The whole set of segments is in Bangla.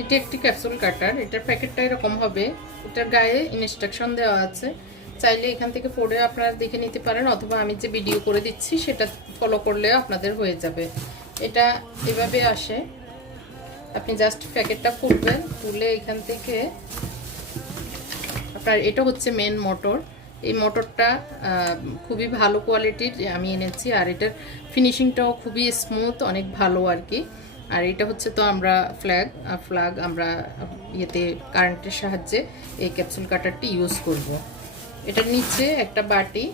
এটি একটি ক্যাপসুল কাটার এটার প্যাকেটটা এরকম হবে। এটার গায়ে ইনস্ট্রাকশন দেওয়া আছে। চাইলে এখান থেকে পড়ে আপনারা দেখে নিতে পারেন, অথবা আমি যে ভিডিও করে দিচ্ছি, সেটা ফলো করলেও আপনাদের হয়ে যাবে। এটা এভাবে আসে। আপনি জাস্ট প্যাকেটটা খুলবেন, তুলে এখান থেকে আপনার, এটা হচ্ছে মেন মোটর এই মোটরটা খুবই ভালো কোয়ালিটির আমি এনেছি, আর এটার ফিনিশিংটাও খুবই স্মুথ অনেক ভালো আর কি। আর এটা হচ্ছে তো আমরা ফ্ল্যাগ ফ্ল্যাগ আমরা ইয়েতে কারেন্টের সাহায্যে এই ক্যাপসুল কাটারটি ইউজ করব। এটার নিচে একটা বাটি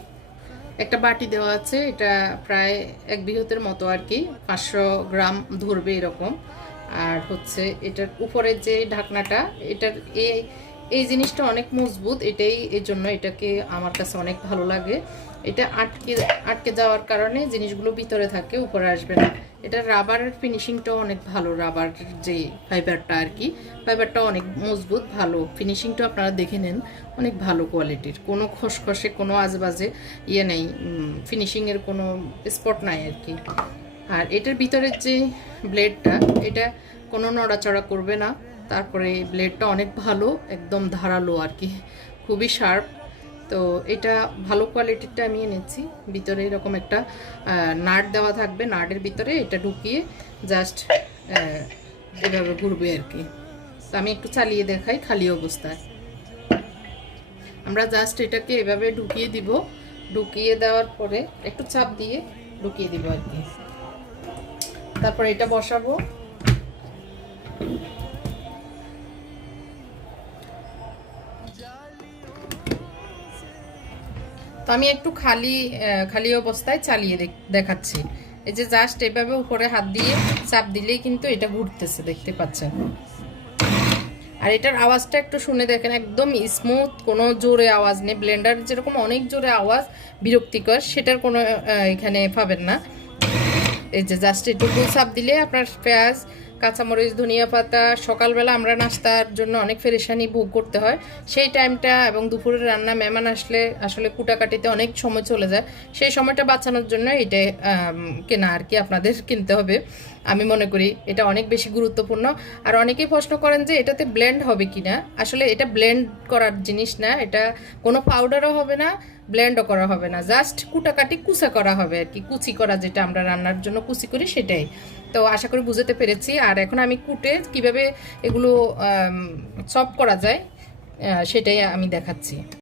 একটা বাটি দেওয়া আছে, এটা প্রায় এক বৃহতের মতো আর কি, পাঁচশো গ্রাম ধরবে এরকম। আর হচ্ছে এটার উপরের যে ঢাকনাটা, এটার এই এই জিনিসটা অনেক মজবুত, এটাই এই জন্য এটাকে আমার কাছে অনেক ভালো লাগে। এটা আটকে আটকে যাওয়ার কারণে জিনিসগুলো ভিতরে থাকে, উপরে আসবে না। এটা রাবারের ফিনিশিংটাও অনেক ভালো রাবার যে ফাইবারটা আর কি ফাইবারটা অনেক মজবুত, ভালো। ফিনিশিংটা আপনারা দেখে নেন, অনেক ভালো কোয়ালিটির কোনো খসখসে, কোনো আজবাজে ইয়ে নেই ফিনিশিংয়ের কোনো স্পট নাই আর কি। আর এটার ভিতরের যে ব্লেডটা এটা কোনো নড়াচড়া করবে না। তারপরে ব্লেডটা অনেক ভালো, একদম ধারালো আর কি। খুবই শার্প তো এটা ভালো কোয়ালিটিরটা আমি এনেছি। ভিতরে এরকম একটা নাট দেওয়া থাকবে, নাটের ভিতরে এটা ঢুকিয়ে জাস্ট এভাবে ঘুরবে আর কি। তো আমি একটু চালিয়ে দেখাই খালি অবস্থায়। আমরা জাস্ট এটাকে এভাবে ঢুকিয়ে দিব। ঢুকিয়ে দেওয়ার পরে একটু চাপ দিয়ে ঢুকিয়ে দিব আর কি। তারপর এটা বসাবো। তো আমি একটু খালি খালি অবস্থায় চালিয়ে দেখাচ্ছি। এই যে জাস্ট এভাবে উপরে হাত দিয়ে চাপ দিলেই কিন্তু এটা ঘুরতেছে, দেখতে পাচ্ছেন। আর এটার আওয়াজটা একটু শুনে দেখেন, একদম স্মুথ কোনো জোরে আওয়াজ নেই। ব্লেন্ডার যেরকম অনেক জোরে আওয়াজ বিরক্তিকর, সেটার কোনো এখানে পাবেন না। এই যে জাস্ট একটু চাপ দিলে আপনার পেঁয়াজ কাঁচামরিচ, ধনিয়া পাতা, সকালবেলা আমরা নাস্তার জন্য অনেক ফেরেশানি ভোগ করতে হয়। সেই টাইমটা এবং দুপুরের রান্না মেহমান আসলে আসলে কুটাকাটিতে অনেক সময় চলে যায়। সেই সময়টা বাঁচানোর জন্য এটা কেনা আর কি আপনাদের কিনতে হবে। আমি মনে করি এটা অনেক বেশি গুরুত্বপূর্ণ। আর অনেকেই প্রশ্ন করেন যে এটাতে ব্লেন্ড হবে কি না আসলে এটা ব্লেন্ড করার জিনিস না, এটা কোনো পাউডারও হবে না ব্লেন্ডও করা হবে না, জাস্ট কুটাকাটি কুচা করা হবে আর কি, কুচি করা যেটা আমরা রান্নার জন্য কুচি করি সেটাই। তো আশা করি বুঝতে পেরেছি। আর এখন আমি কুটে কীভাবে এগুলো চপ করা যায় সেটাই আমি দেখাচ্ছি।